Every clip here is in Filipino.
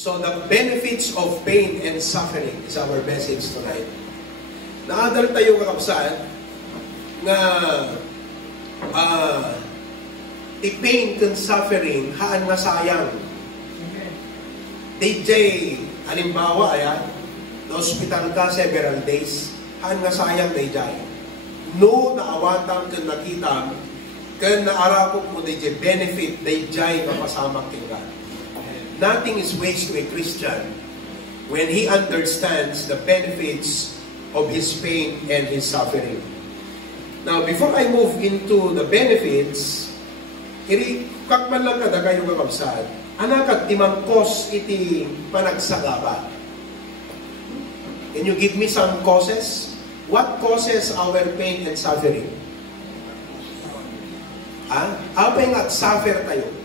So the benefits of pain and suffering is our message tonight. Naadal tayo kakapsaan na pain and suffering haan nga sayang. DJ, halimbawa, na-hospital ka several days, haan nga sayang DJ. No, naawatan kan nakita, kan naarakot mo DJ benefit, DJ nga pasamak ka. Nothing is waste to a Christian when he understands the benefits of his pain and his suffering. Now, before I move into the benefits, kakman lang kada kayo kakabsad, anak at timang cause iti panagsagaba. Can you give me some causes? What causes our pain and suffering? Apa yung at suffer tayo?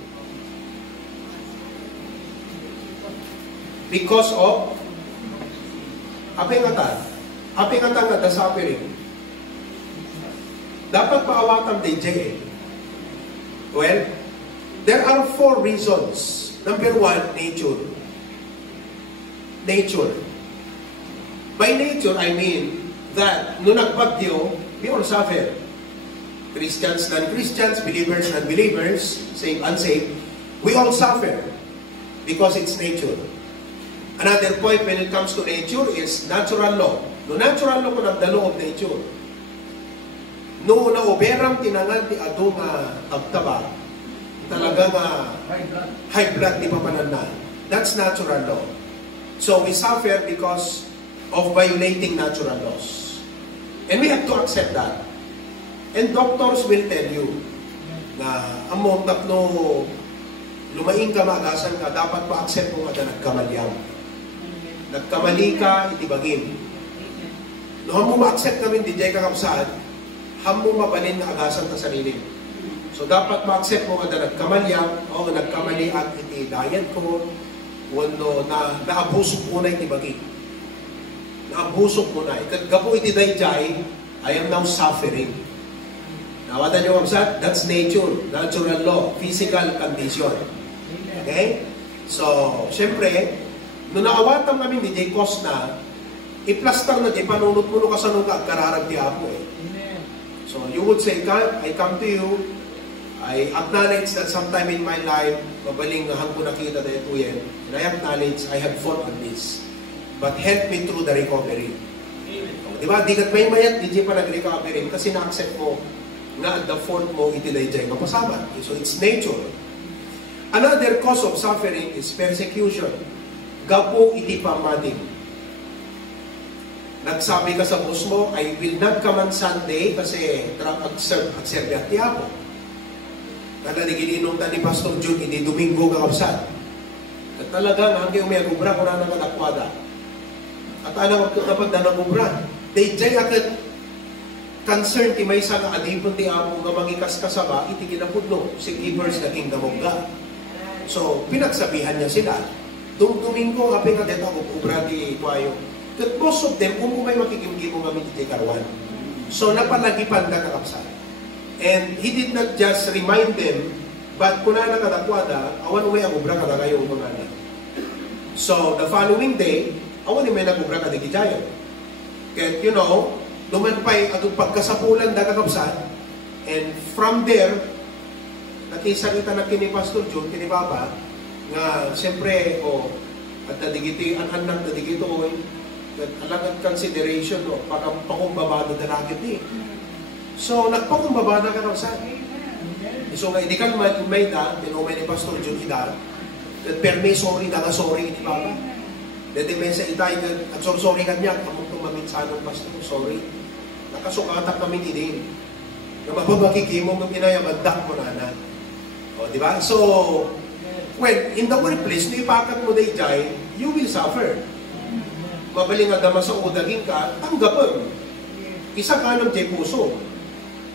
Because of apa yung nga the suffering? Dapat paawatan DJ. Well, there are 4 reasons. Number 1, nature. Nature. By nature, I mean that nung nagbagyo, we all suffer. Christians, non-Christians, believers, non-believers, saved, unsaved, we all suffer because it's nature. Another point when it comes to nature is natural law. No natural law ko the law of nature. No naoberang tinangan ti ado nga tabtaba, talaga nga high blood di papananda. That's natural law. So we suffer because of violating natural laws. And we have to accept that. And doctors will tell you na among tapno lumaing ka, magasan ka, dapat pa-accept mo nga na nagkamalyam. Nagkamali ka, itibagin. No, hamo ma-accept namin, DJ kakapsaan, hamo mabalin na agasan ka sarili. So, dapat ma-accept mo nga na nagkamalyam, o nagkamali at iti-diet ko, wano, naabusok mo na itibagin. Naabusok mo na. Ikagapo iti-dayjay, I am now suffering. Nawatan nyo kapsat? That's nature, natural law, physical condition. Okay? So, syempre, nung naawatan namin ni J. Cos na, i-plaster na J. Panunot mo no kasanong kararag di Apo eh. So, you would say, God, I come to you, I acknowledge that sometime in my life, mabaling nga hangko nakita na ito yan, and I acknowledge I have fought on this. But help me through the recovery. So, diba? Di kat may mayat, di J. pa nag-recovery kasi na-accept mo nga at the fault mo itilay J. mapasama. So, it's nature. Another cause of suffering is persecution. Gapo iti pamating. Nagsabi ka sa boss mo, I will not come on Sunday kasi agserbe at tiyapo. Kada di gininong ta ni Pastor June, hindi Domingo kakapsat. At talaga, hanggang may agubra ko na nakadakwada. At alam ko kapag na nagubra, they jay agad concern ti may sa kaadipon ti Apo nga mangikas kasaba, iti kinapudno, si givers na kingdom ga. So, pinagsabihan niya sila. Domingo, kapag nga dito ako ubra di kwayo. That most of them, kung may makikimgimo nga miti karwan. So, napalagipan na kakapsat. And he did not just remind them, but kung na nakadakwada, awan umay ang ubra kada kayo umunana. So, the following day, awan umay nag-ubra kada gijayan. Kaya, you know, lumanpay atong pagkasapulan na kakapsat, and from there, nakisarita na kini Pastor June, kini Papa, nga siyempre, at nadigiti, ang anak nadigito, alagang consideration, pakumbabado na rakit ni. So, nagpakumbabado ka na sa so, nga, hindi ka may da, tinumay ni Pastor June ida, at perme, sorry na nga, sorry, hindi ba ba? Dati may sa itay, at sorry ka niya, kamong tumaminsanong Pastor, sorry. Nakasukatak kami din. Na mababakikimo, ng inayamandak mo na. O, di ba? So, well, in the workplace, no ipakat mo day jay, you will suffer. Mabaling agama sa udagin ka, tanggapon. Isa ka ng jay puso.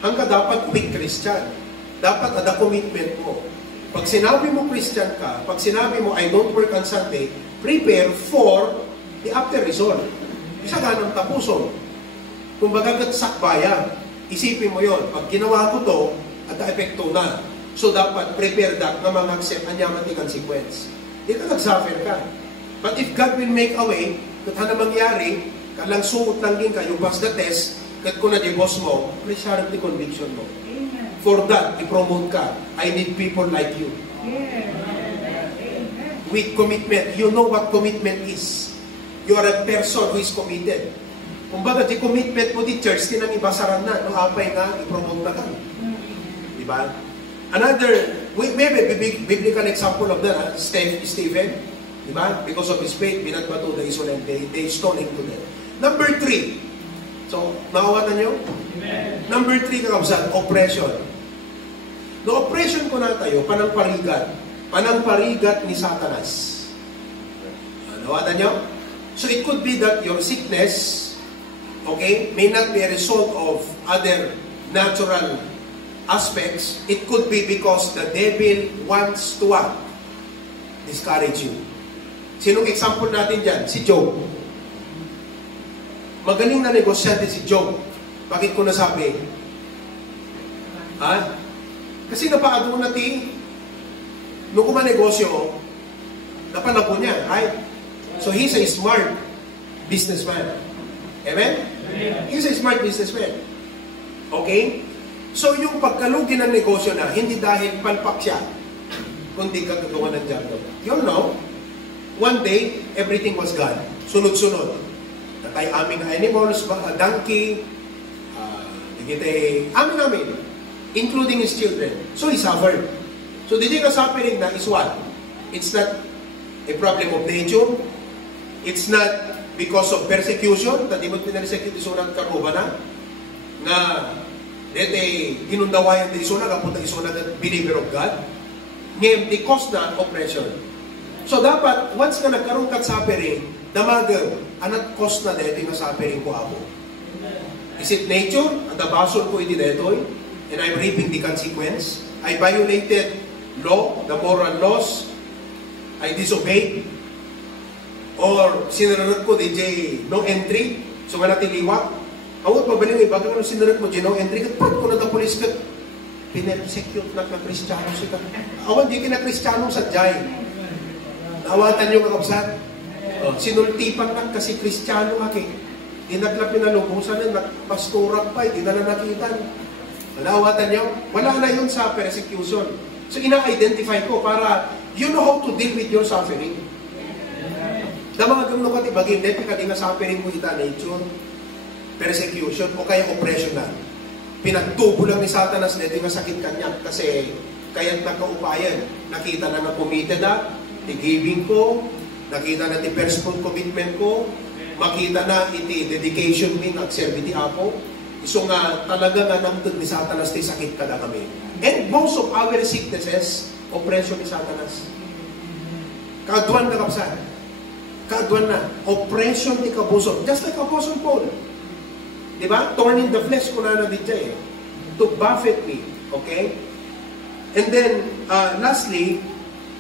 Hangga dapat big Christian. Dapat ada commitment mo. Pag sinabi mo Christian ka, pag sinabi mo I don't work on Sunday, prepare for the after result. Isa ka ng tapuso. Kung bagagat sakbayan, isipin mo yon. Pag ginawa ko to, at epekto na. So, dapat prepare that na mga accept ang yaman ni consequence. Di ka nag-suffer ka. But if God will make a way, kat na mangyari, kalang suot lang din ka, you pass the test, kat kung na-divorce mo, may sharp the conviction mo. Amen. For that, i-promote ka. I need people like you. Yes. With commitment. You know what commitment is. You are a person who is committed. Kung baga, di commitment mo di church, tinang ibasaran na, no apay na, i-promote na ka. Diba? Another, we have a biblical example of that, Stephen. Diba? Because of his faith, binatbato na iso and they stone him to death. Number 3. So, nakawatan nyo? Amen. Number 3, kakabsat, oppression. No oppression ko na tayo, panangparigat. Panangparigat ni Satanas. Nakawatan nyo? So, it could be that your sickness, okay, may not be a result of other natural aspects. It could be because the devil wants to what? Discourage you. Sinong example natin dyan? Si Job. Magaling na negosyante si Job. Bakit ko nasabi? Ha? Kasi napaado na nung kumanegosyo, napanago niya, right? So he's a smart businessman. Amen? He's a smart businessman. Okay? So yung pagkalugi ng negosyo na, hindi dahil palpak siya, kundi kagagawa ng diablo. You know, one day, everything was gone. Sunod-sunod. Natay aming animals, donkey, amin, including his children. So he suffered. So the thing suffering na is what? It's not a problem of nature. It's not because of persecution, that di mo pinaresecute isunang karuba na, nga dete ginundawayan di isuna, kapunta isuna na believer of God, ngayon, because na oppression. So dapat, once na nagkaroon ka suffering, damagal, anat cost na dete nga suffering ko ako. Is it nature? Ang dabasol ko iti detoy, and I'm reaping the consequence. I violated law, the moral laws, I disobeyed, or sinarunod ko DJ no entry, so nga natiliwak. Awot mabaling iba kung sinarunod mo DJ no entry, kat ko na pulis kat pinersecute na Kristiyano siya. Awan di kina Kristiyano sa jay. Nawatan nyo kakabsat. Sinultipan lang kasi Kristiyano aki. Di nagla pinalubusan na nagpastorak pa, di na nakitan. Nawatan nyo? Wala na yun sa persecution. So ina-identify ko para you know how to deal with your suffering. Damagang no kati bagay, deti ka di nga suffering mo ita nature, persecution, o kaya oppression na. Pinagtubo lang ni Satanas, deti nga sakit kanya, kasi kaya't nagkaupayan. Nakita na nga committed na, i-giving ko, nakita na ti personal commitment ko, makita na iti dedication mi, nag-serve ti Apo. So nga, talaga nga namtod ni Satanas, ti sakit ka na kami. And most of our sicknesses, oppression ni Satanas. Kaduan na kapsaan. Kaduan na. Oppression ni kabuson. Just like Apostle Paul. Diba? Torn in the flesh ko na nadidya eh. To buffet me. Okay? And then, lastly,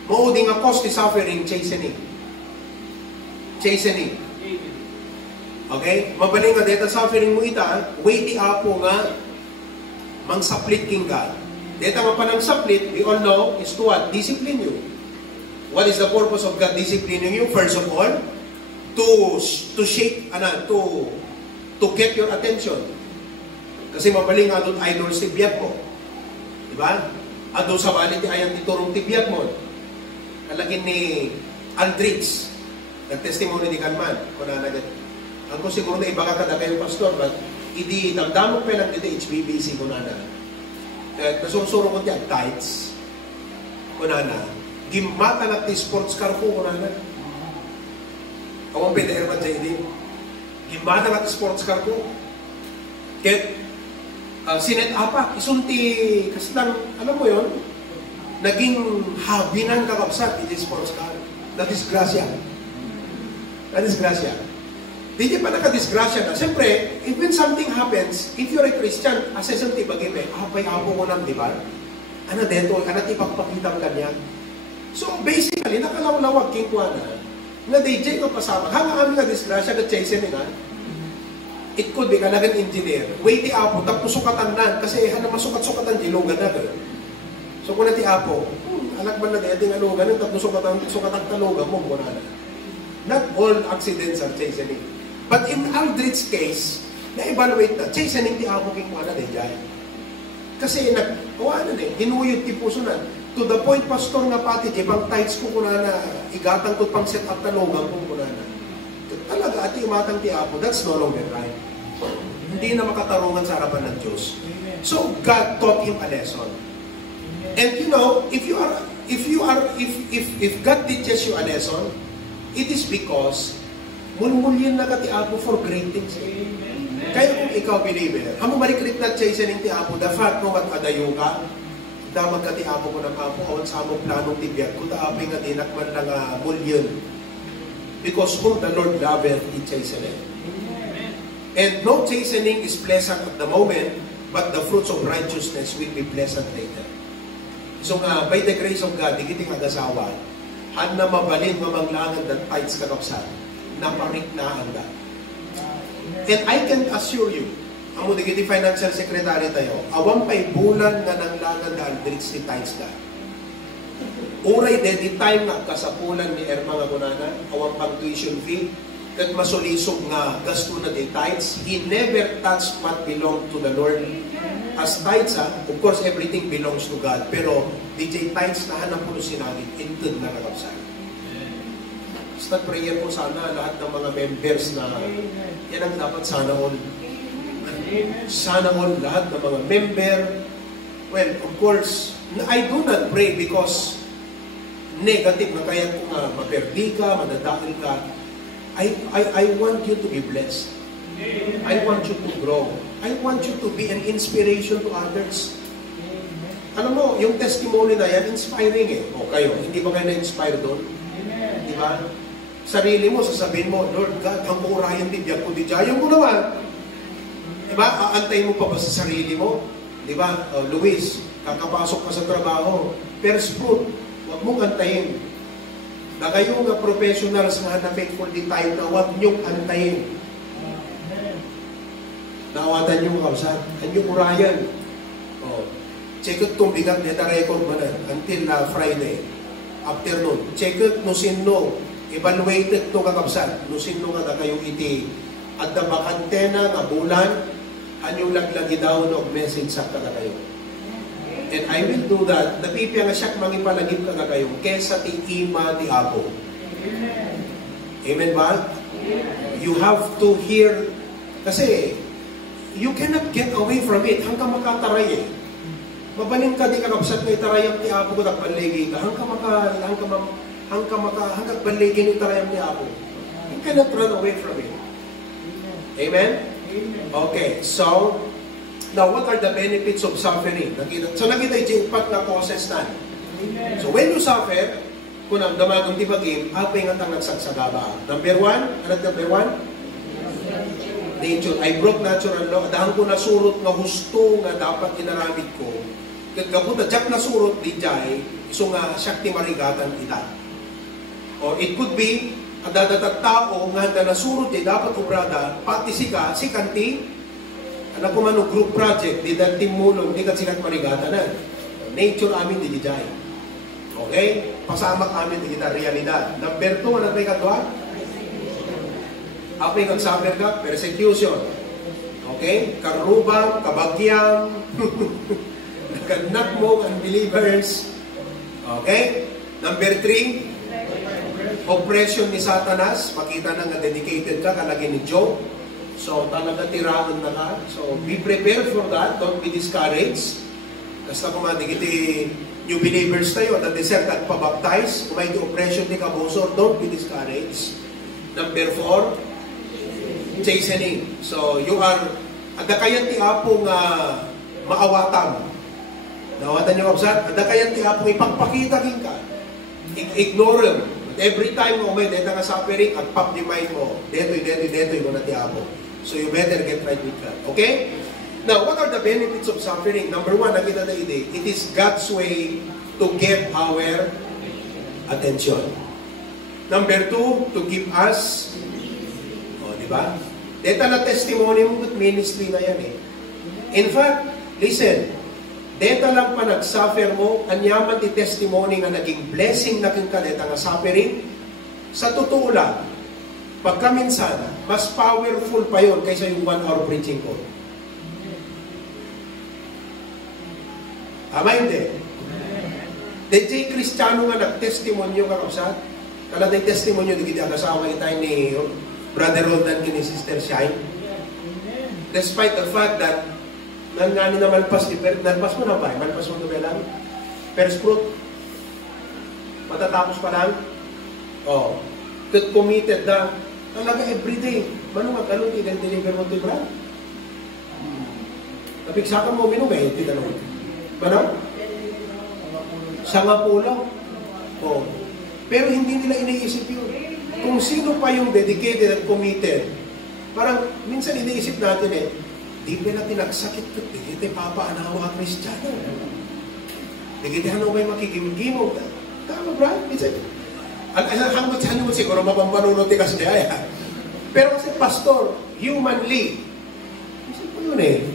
mauding a cost ni suffering, chastening. Chastening. Okay? Mabaling nga deta suffering mo ita, weighty apo nga, mang saplit king God. Deta nga pa ng saplit, we all know, is to what? Discipline you. What is the purpose of God disciplining you? First of all, to shape, to get your attention. Kasi mabaling nga doon idols tibiyat mo. Diba? At doon sa bali ayan titurong tibiyat mo. Kalagin ni Aldrich, nag-testimony ni Kalman, kung nanagat. Ako siguro na iba ka kada kayo pastor, but hindi damdamok pa lang dito HBBC kung nana. Nasurusuro ko dyan, tights. Kung nana. Gimata na ti sports car ko kung nana. Awang PDR man dyan din. Gimata na ti sports car ko. Kaya, sinet apa, isunti, kasi lang, alam mo yon, naging hobby ng kakabsat, iti sports car. Na-disgrasya. Na-disgrasya. Hindi pa naka-disgrasya na. Siyempre, if when something happens, if you're a Christian, assessment ti bagay may, apay-apo ko ng diba? Ano dito, ano ti pagpakita ka niya? So, basically, nakalawlawag king kwa na DJ ko pasama. Hanga kami na-disgrasya na chastening nga. It could be kalagan engineer. Wait ti apo, tapos sukatan na. Kasi hana masukat-sukatan, dilugan na. So, kung na ti apo, anak man na dito yung alugan, tapos sukatan talugan mo, muna na. Not all accidents are chastening. But in Aldrich's case, na-evaluate na, chastening ti Apo king wala din dyan. Kasi hinuyod ti puso na. To the point, pastor nga pati, pang tights ko kuna na, igatang ko pang set up talungan ko kuna na. Talaga, ati umatang ti Apo, that's no longer right. Hindi na makatarungan sa harapan ng Diyos. So, God taught him a lesson. And you know, if God teaches you a lesson, it is because mulmulyan na ka ti Apo for great things. Kaya kung ikaw believer, hamo marikrit na chastening ti Apo, the fact mo adayo ka, damag ka ti Apo ko ng Apo, awan sa among planong tibiyag, kung taapin nga tinakman lang mulyan. Because whom the Lord loveth, He chasteneth. And no chastening is pleasant at the moment, but the fruits of righteousness will be pleasant later. So by the grace of God, di kiting agasawa, han na mabalin mamanglangan ng tights kakapsat, na parik na handa. And I can assure you, amo di kiti financial secretary tayo, awang pay bulan nga nang langan na Aldrich ni tights ka. Uray di time nga kasapulan ni Erma nga kunana, awang pang tuition fee, kat masulisog nga gasto na di tithes, he never touched what belonged to the Lord. As tithes, of course, everything belongs to God. Pero, DJ tithes na hanap po sinagin, intend na kakapsan. Basta prayer po sana lahat ng mga members na yan ang dapat sana all. Sana all, lahat ng mga member. Well, of course, I do not pray because negative na kaya kung maperdi ka, madadakil ka. I want you to be blessed. I want you to grow. I want you to be an inspiration to others. Alam mo, yung testimony na yan, inspiring eh. O kayo, hindi ba kayo na-inspire doon? Di ba? Sarili mo, sasabihin mo, Lord God, ang kurayan tibiyag ko, di dyayan mo naman. Di ba? Aantayin mo pa ba sa sarili mo? Di ba? Luis, kakapasok ka sa trabaho. First fruit, huwag mong antayin. Na kayo nga professionals nga na faithful di tayo na huwag niyong antayin. Naawatan niyo kausan. Anyo urayan. Check it kung bigat neta record mo na until Friday afternoon. Check it no sinno. Evaluated to kakabsan. No sinno nga na kayo iti at the bakantena nga bulan anyo laglagi daw no message sa kada kayo. And I will do that. Napipiya nga siya mangipalagip ka na kayo kesa ti ima ti Apo. Amen ba? You have to hear kasi you cannot get away from it hanggang makataray eh. Mabaling ka di kakabsat na itarayam ti Apo ko takbaligi ka hanggang baligi ni itarayam ti Apo. You cannot run away from it. Amen? Okay, so now, what are the benefits of suffering? So, nakita yung impact na causes na. So, when you suffer, kung ang damagang tibagim, apay nga tang nagsagsagaba. Number one, nature. I broke natural law. Dahang ko nasurot nga husto nga dapat inaramid ko. Kaputa, jak nasurot di jay, iso nga syakti marigatan ita. Or it could be, adadatag tao nga na nasurot di dapat ubrada, pati sika, sikanti, anak ko man group project, di dati mulong, di kat sikat marigata na. Nature amin di dijay. Okay? Pasamak amin di kita realidad. Number 2, ano may katwa? Apay kag-suffer ka? Persecution. Okay? Karubang, kabagyang, nagkanat mo, unbelievers. Okay? Number 3, oppression ni Satanas. Makita na nga dedicated ka, kalagi ni Job. So, talaga tiraan na ka. So, be prepared for that. Don't be discouraged. Basta kung kiti new believers tayo, na desert at pabaptize, kung may oppression ni Kabusor, don't be discouraged. Number 4, chastening. So, you are, adakayan ti Apo nga maawatan. Nawatan niyo kapsat? Adakayan ti Apo ipagpakita ka. Ignore them. Every time mo may deta nga suffering, at pop di mind mo, detoy mo na ti Apo. So you better get right with God. Okay? Now, what are the benefits of suffering? Number 1, nakita na ide, it is God's way to get our attention. Number 2, to give us, di ba? Deta na testimony mo with ministry na yan eh. In fact, listen, deta lang pa nag-suffer mo, anyaman ti testimony nga naging blessing na king ka, deta nga suffering, sa totoo lang, Pagka minsan, mas powerful pa yun kaysa yung 1 hour preaching ko. Tama hindi? DJ Cristiano nga nag-testimonyo ka kapsat. Kala day testimonyo, di kita kasawa itay ni Brother Roldan kini Sister Shine. Despite the fact that nangani na malpas mo na ba? Malpas mo na ba lang? First fruit? Matatapos pa lang? Oh. Committed na. Talaga everyday. Mano magkalong i-deliver mo ito, brad? Napiksakan mo, minum eh. Hindi tanong. Mano? Sangapulo. Oh. Pero hindi nila iniisip yun. Kung sino pa yung dedicated at committed, parang minsan iniisip natin eh, di ba natin nagsakit ito? Di kita papaan ang mga Kristiyano. Di kita ano ba yung makikimigimog? Tama, brad? Minsan, hanggang mo siguro mapampanunod kasi kaya. Pero kasi pastor, humanly, kasi po yun eh.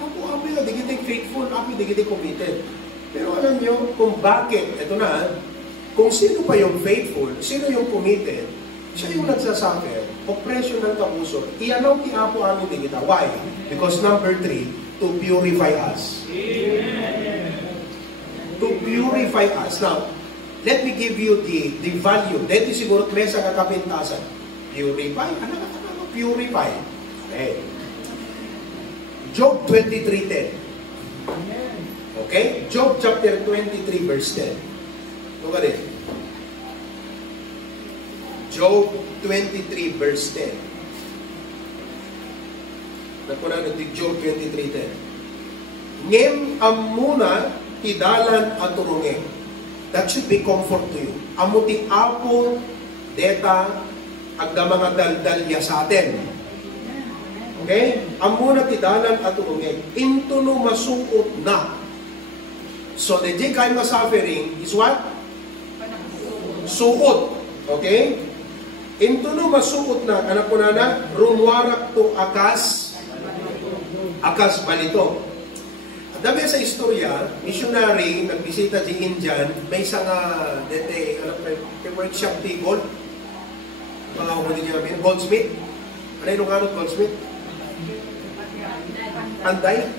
Ako yun, di kita faithful, ako di kita committed. Pero alam nyo kung bakit, eto na, kung sino pa yung faithful, sino yung committed, siya yung nagsasuffer, oppression ng kapuso, ianaw tiapo amin di kita. Why? Because number 3, to purify us. To purify us. Now, let me give you the value. Dito siguro mesa nga kapintasan. Purify? Ano? Purify. Okay. Job 23:10. Okay? Job chapter 23 verse 10. Look at it. Job 23 verse 10. Nakunan natin Job 23:10. Ngem amuna tidalan at turungin. That should be comfort to you. Amuti apo, deta, agda mga daldalya sa atin. Okay? Amuna tidalan at turungin. Into no masuot na. So, the J kind of suffering is what? Suot. Okay? Into no masuot na, anak ko na, runwarak to akas balito. Dami sa istorya, missionary, nagbisita si Indian, may isang, dete, workshop di gold. Mga huli niya kami, goldsmith. Ano yung anong goldsmith? Anday?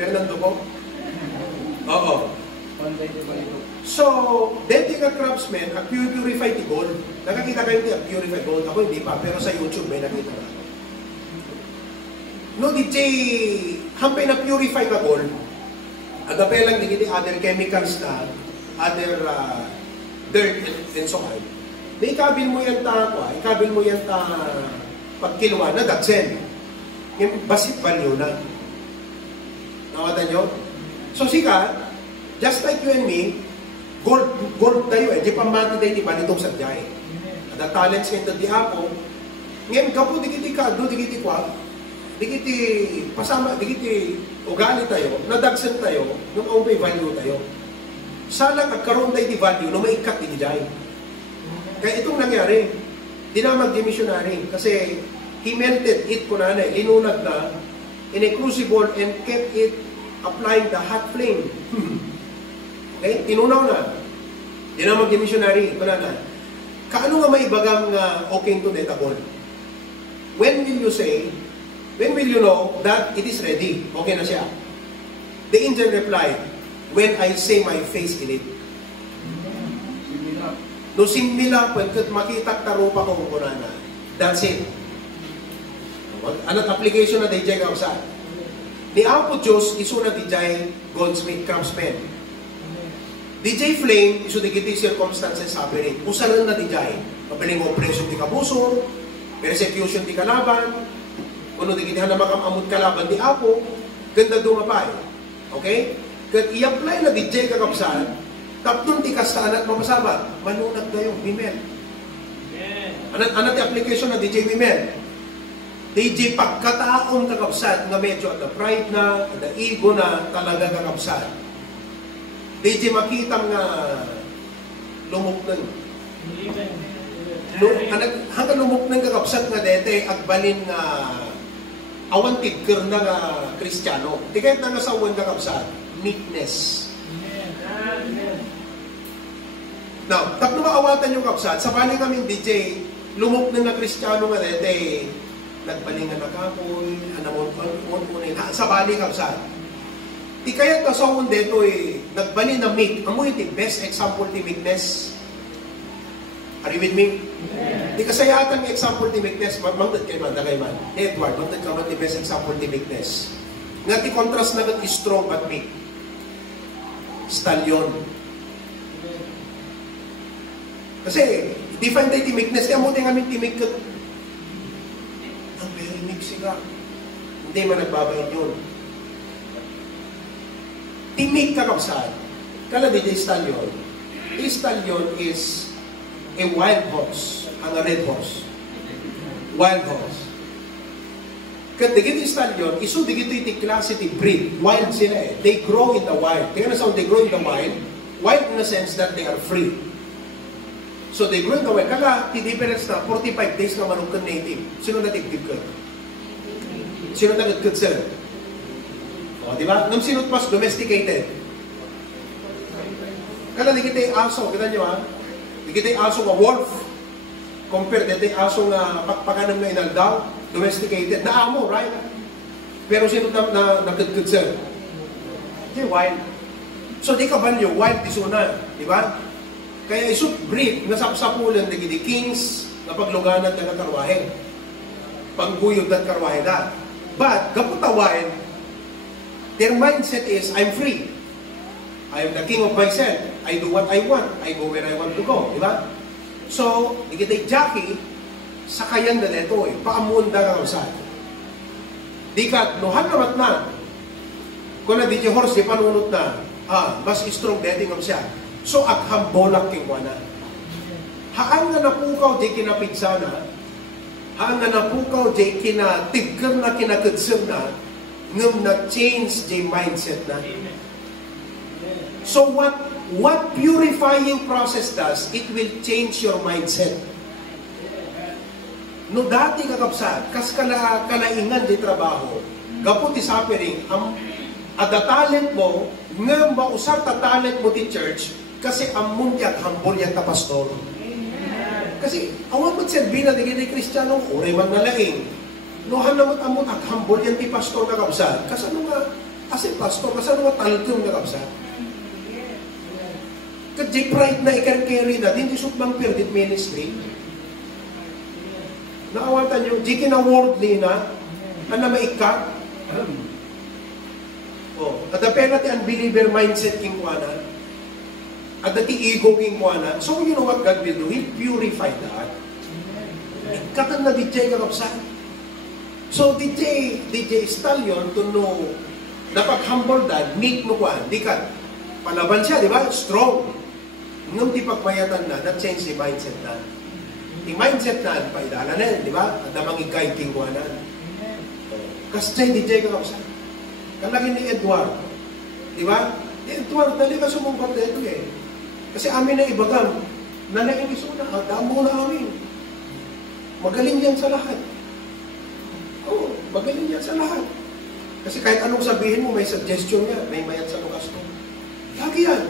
Fernando po? Oo. So, dete nga craftsman, purify the gold. Nakakita kayo di purify gold. Ako hindi pa, pero sa YouTube may nakita na. No, DJ, hampay na purify ka gold, agape lang din other chemicals na, other dirt and so on. Na ikabil mo yan ikabil mo yan pagkilwa na dagsen. Yung basit value na. Nakata nyo? So sika, just like you and me, gold tayo eh. Di pamati tayo di ba nitong sadyay. Ada talents ngayon di ako. Ngayon kapo digiti ka, digiti kwa, digiti pasama, digiti ugali tayo, nadagsan tayo, nung may value tayo. Salang agkaroon tayo di value, nung may ikat di jay. Kaya itong nangyari, di na mag-missionary kasi he melted it ko na linunag na in a crucible and kept it applying the hot flame. Okay? Tinunaw na. Di na mag-missionary ko na. Kaano nga may bagang okay to netable? When will you know that it is ready? Okay na siya. The angel replied, when I say my face in it. No simila, pagkat makita tarupa ko kung na. That's it. Anong application na DJ kausa? Ni Apo Diyos, iso na DJ goldsmith craftsman. DJ Flame, iso di kiti circumstances suffering. Usalan na DJ. Mabaling oppression di kabuso, persecution di kalaban, kuno di kiti na makamamot kalaban di Apo, ganda dumapay. Okay? Kat i-apply na DJ kakapsan, tapnon ti kasan at mamasaba, manunag na yung Bimel. Anong application na DJ Bimel? DJ pagkataon kakapsan nga medyo at the pride na, at the ego na talaga kakapsan. DJ makita nga lumuknan. Hanggang lumuknan kakapsan nga dete agbalin nga awan tigker na nga Kristiyano. Di kahit na nga sa awan kakapsan, meekness. Now, tapno maawatan yung kapsan, sa bali kami DJ lumok na Kristyano nga dete, nagbalingan na kapoy, anamon, sa bali kapsat. Di kaya tasawon dito nagbalin na meek. Amoy iti best example ti meekness. Are you with me? Di kasayatan ng example ti meekness, magdad kay man, dagay man. Edward, magdad ka man ti best example ti meekness. Nga ti contrast na gat strong but meek. Stallion. Kasi, define tayo ti meekness, kaya mo tayo ngamin ti meek kat, ang very meek sila. Hindi man nagbabayin yun. Timik ka kapsad. Kala di stallion. A stallion is a wild horse. Ang red horse. Wild horse. Kat digit stallion, iso digito iti klase ti breed. Wild sila eh. They grow in the wild. Kaya na they grow in the wild. Wild in the sense that they are free. So they grow in the wild. Kala, ti difference na 45 days na manong native. Sino native ka? Sino nagkad sir? O, di ba? Nung sinut mas domesticated. Kala, di kita aso. Kita nyo ha? Di kita aso nga wolf. Compare dito aso nga pakpakanam nga inaldaw. Domesticated. Naamo, right? Pero sinut na nagkad sir? Di wild. So, di ka banyo. Wild di suna. Di ba? Kaya isut breed. Nasapsapulan di kiti kings na pagluganan na karwahe. Pangguyod na karwahe na. But, kaputa wild, their mindset is, I'm free. I am the king of myself. I do what I want. I go where I want to go. Di ba? So, di kita jockey, sakayan na neto eh. Paamunda ka sa di ka, nuhan namat na. Kung na di horse, di panunot na, mas strong dating ang siya. So, aghambolak king wana. Haan nga napukaw, di kinapitsa na. Haan nga napukaw, di kinatigkar na kinakadsir na. Ngam na-change the mindset na. So what purifying process does, it will change your mindset. No dati kakapsat, kas kalaingan di trabaho, gapot ti suffering, ada talent mo, nga mausap ta talent mo ti church, kasi amun yat hambol yat ta pastor. Kasi awan mo serbi na di Kristiyano, ure man nalaing. No hanamot amot at hambol yan ti pastor na kapsat. Kasano nga, as pastor, kasano nga talentong na kapsat? Kat di pride na ikan-carry na, din di sutmang perdit ministry. Naawatan nyo, di kina-worldly na, na maikat. At the penalty unbeliever mindset king kuana, at the ego king kuana. So you know what God will do? He'll purify that. Ikatan na di jay kakapsat. So, DJ Stallion, to know, napag-humble dad, meek no kwan, di ka, palaban siya, di ba? Strong. Nung di pagbayatan na, na-change si mindset na. Yung mindset na, paidala na yun, di ba? At namang ikay king kwan na. Kasi DJ ka kapsa. Kalagin ni Edward, di ba? Edward, dali ka sumumpat na ito eh. Kasi amin na ibagam, nalaing iso na, damo na amin. Magaling yan sa lahat. Oo, magaling yan sa lahat. Kasi kahit anong sabihin mo, may suggestion yan, may mayat sa lukas to. Lagi yan.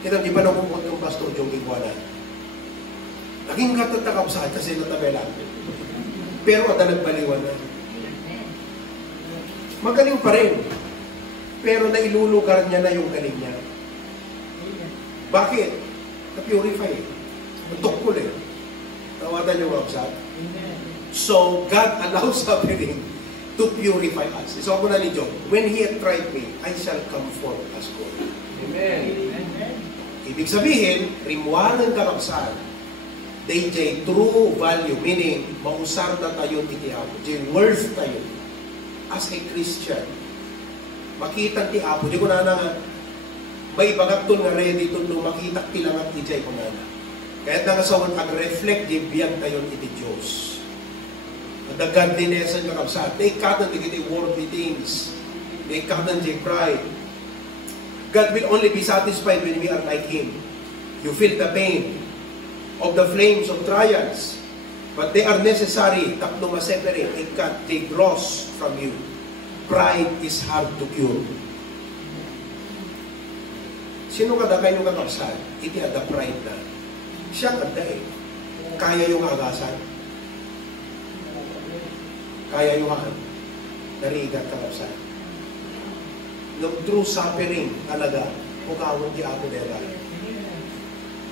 Kaya di ba nakumot yung pastor yung iguana? Naging katatakap sa akin kasi natabela. Pero at nagbaliwan na. Magaling pa rin. Pero nailulugar niya na yung galing niya. Bakit? Na-purify. Natukul eh. Tawatan yung website. So, God allows suffering to purify us. So, ako na ni Job, when He had tried me, I shall come forth as gold. Amen. Ibig sabihin, rimwanan karapsan, they true value, meaning, mausar na tayo ti Apo, worth tayo, as a Christian. Makita ti Apo, di ko na nga, may bagatun nga ready to makita tilangat ti Jay ko na. Kaya nga sa ag-reflect, di biyag tayo iti Diyos. The godliness and kakabsat. They can't get worldly things. They can't get pride. God will only be satisfied when we are like Him. You feel the pain of the flames of trials, but they are necessary. Takno ma-separate. They draws from you. Pride is hard to cure. Sino kada kayo kakabsat? Iti ada pride na. Siya kada eh. Kaya yung agasan. Kaya yuhaan. Narigat ka kapsa. No true suffering talaga. Pukawon di ako dela.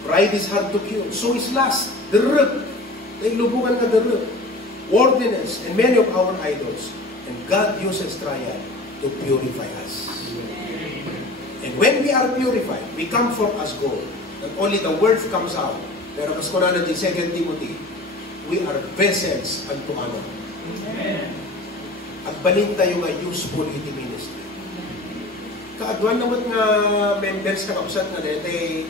Pride is hard to cure. So is lust. The root. Nailubungan ka the root. Worldliness and many of our idols. And God uses trial to purify us. And when we are purified, we come forth as gold. Not only the word comes out, pero kas kunana di 2 Timothy, we are vessels unto honor. At balin tayo nga useful iti ministry. Kaadwan naman nga members ka kapsat nga dete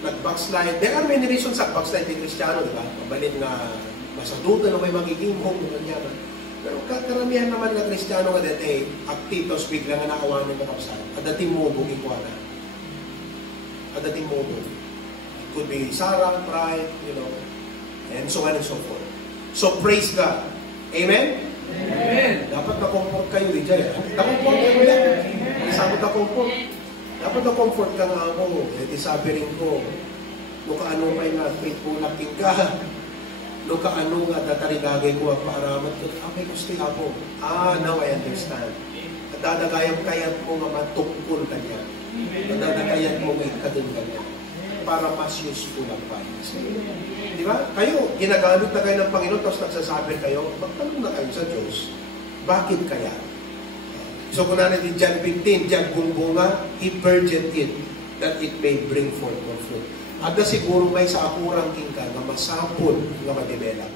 nag-backslide. There are many reasons sa backslide in Kristiyano, di ba? Mabalin nga masadutan na may magiging home ng kanyaman. Pero karamihan naman ng Kristiyano nga dete aktitos bigla nga nakawanan ng kapsat. Adating mo bugin ko na. Adating mo bugin. It could be Sarah, pride, and so on and so forth. So praise God. Amen? Amen. Dapat na-comfort kayo, Lijay. Na-comfort kayo yan. Isabot na-comfort. Dapat na-comfort ka nga ako. Sabi rin ko, no kaano kayo nga, faithful laking ka. No kaano nga, datarigagay ko ang paaramat ko. May gusti ako. Now I understand. At dadagayang kayat mo nga matungkol kanya. At dadagayang mo nga ikadun kanya. Para mas useful ang panis. Di ba? Kayo, ginagamit na kayo ng Panginoon, tapos nagsasabi kayo, magtanong na kayo sa Diyos. Bakit kaya? So kung natin John 15, John bumbunga, He purged it, that it may bring forth more fruit. Ada siguro may sa akurang king ka, na masapol nga madibela.